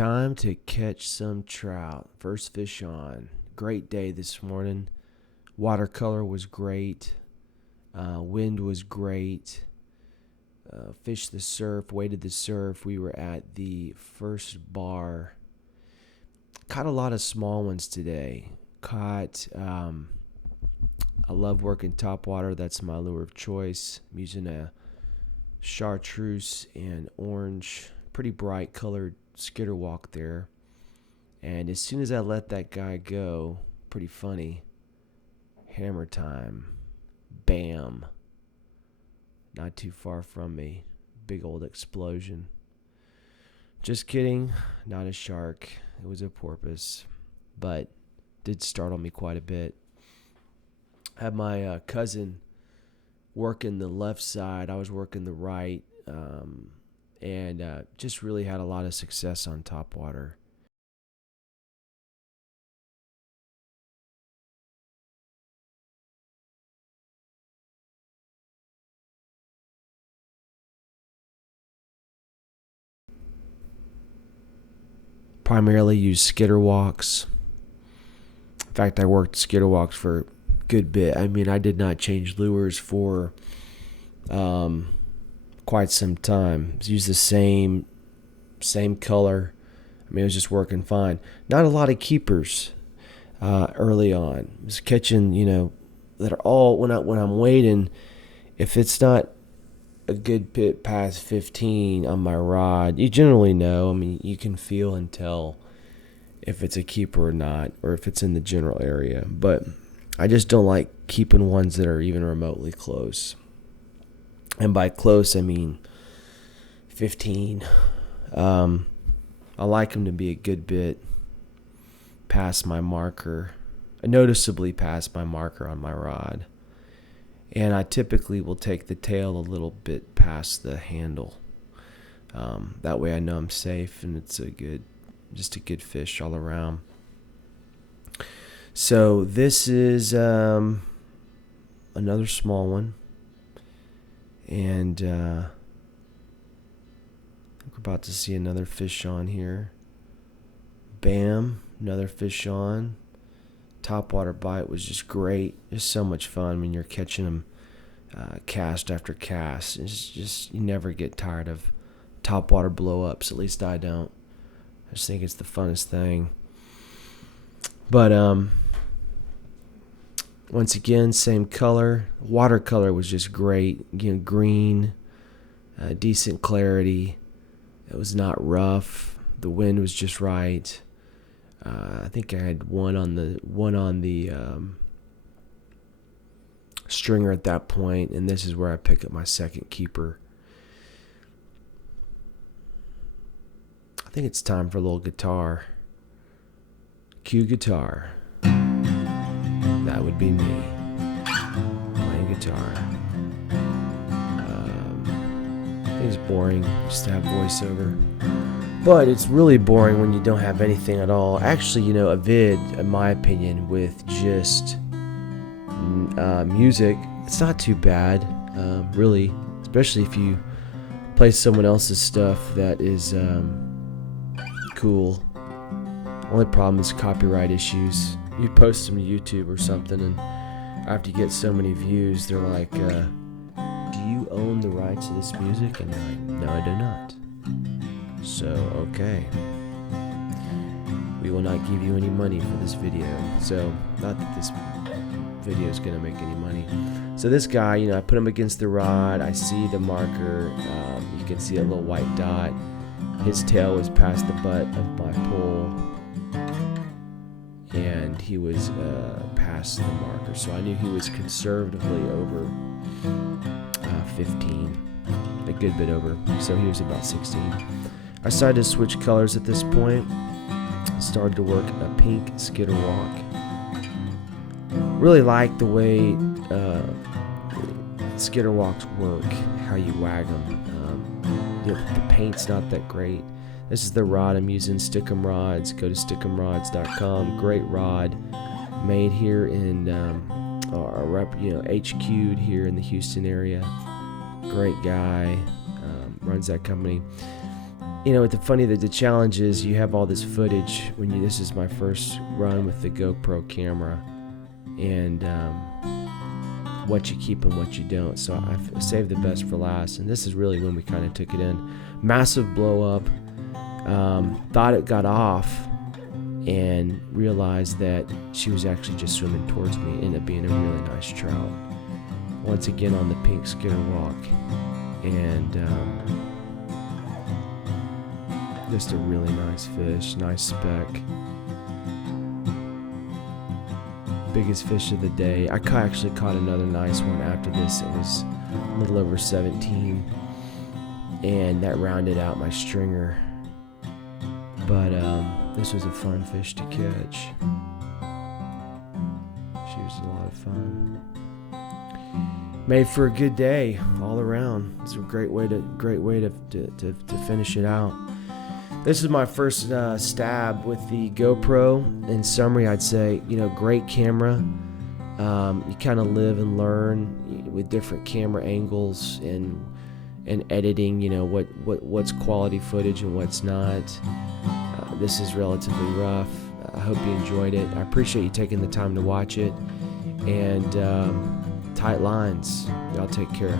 Time to catch some trout. First fish on. Great day this morning. Watercolor was great. Wind was great. Fished the surf, waded the surf. We were at the first bar. Caught a lot of small ones today. I love working topwater. That's my lure of choice. I'm using a chartreuse and orange, pretty bright colored skitter walk there. And as soon as I let that guy go, pretty funny, hammer time, bam, not too far from me, big old explosion. Just kidding, not a shark, it was a porpoise, but did startle me quite a bit. I had my cousin working the left side, I was working the right, and just really had a lot of success on topwater. Primarily use skitter walks. In fact, I worked skitter walks for a good bit. I mean, I did not change lures for quite some time. Used the same color. I mean, it was just working fine. Not a lot of keepers early on. I was catching, that are all when I'm waiting. If it's not a good bit past 15 on my rod, you generally know. I mean, you can feel and tell if it's a keeper or not, or if it's in the general area. But I just don't like keeping ones that are even remotely close. And by close, I mean 15. I like them to be a good bit past my marker, noticeably past my marker on my rod. And I typically will take the tail a little bit past the handle. That way I know I'm safe and it's just a good fish all around. So this is another small one. And we're about to see another fish on here. Bam, another fish on. Topwater bite was just great. Just so much fun when you're catching them cast after cast. It's just, you never get tired of topwater blow-ups. At least I don't. I just think it's the funnest thing. But once again, same color. Watercolor was just great. Green, decent clarity. It was not rough. The wind was just right. I think I had one on the stringer at that point, and this is where I pick up my second keeper. I think it's time for a little guitar. Cue guitar. That would be me playing guitar. I think it's boring just to have voiceover. But it's really boring when you don't have anything at all. Actually, a vid, in my opinion, with just music, it's not too bad, really. Especially if you play someone else's stuff that is cool. Only problem is copyright issues. You post them to YouTube or something, and after you get so many views, they're like, do you own the rights to this music? And you're like, no, I do not. So, okay. We will not give you any money for this video. So, not that this video is going to make any money. So this guy, I put him against the rod. I see the marker. You can see a little white dot. His tail was past the butt of my pole. And he was past the marker. So I knew he was conservatively over 15. A good bit over. So he was about 16. I decided to switch colors at this point. Started to work a pink skitter walk. Really like the way skitter walks work, how you wag them. The paint's not that great. This is the rod I'm using, Stickum Rods. Go to stick'emrods.com. Great rod, made here in HQ'd here in the Houston area. Great guy, runs that company. The challenge is you have all this footage this is my first run with the GoPro camera, and what you keep and what you don't. So I've saved the best for last, and this is really when we kind of took it in. Massive blow up. Thought it got off, and realized that she was actually just swimming towards me. Ended up being a really nice trout. Once again on the pink skitter walk, and just a really nice fish, nice speck. Biggest fish of the day. I actually caught another nice one after this. It was a little over 17, and that rounded out my stringer. But this was a fun fish to catch. She was a lot of fun. Made for a good day all around. It's a great way to finish it out. This is my first stab with the GoPro. In summary, I'd say, great camera. You kind of live and learn with different camera angles and editing. What's quality footage and what's not. This is relatively rough. I hope you enjoyed it. I appreciate you taking the time to watch it. And tight lines. Y'all take care.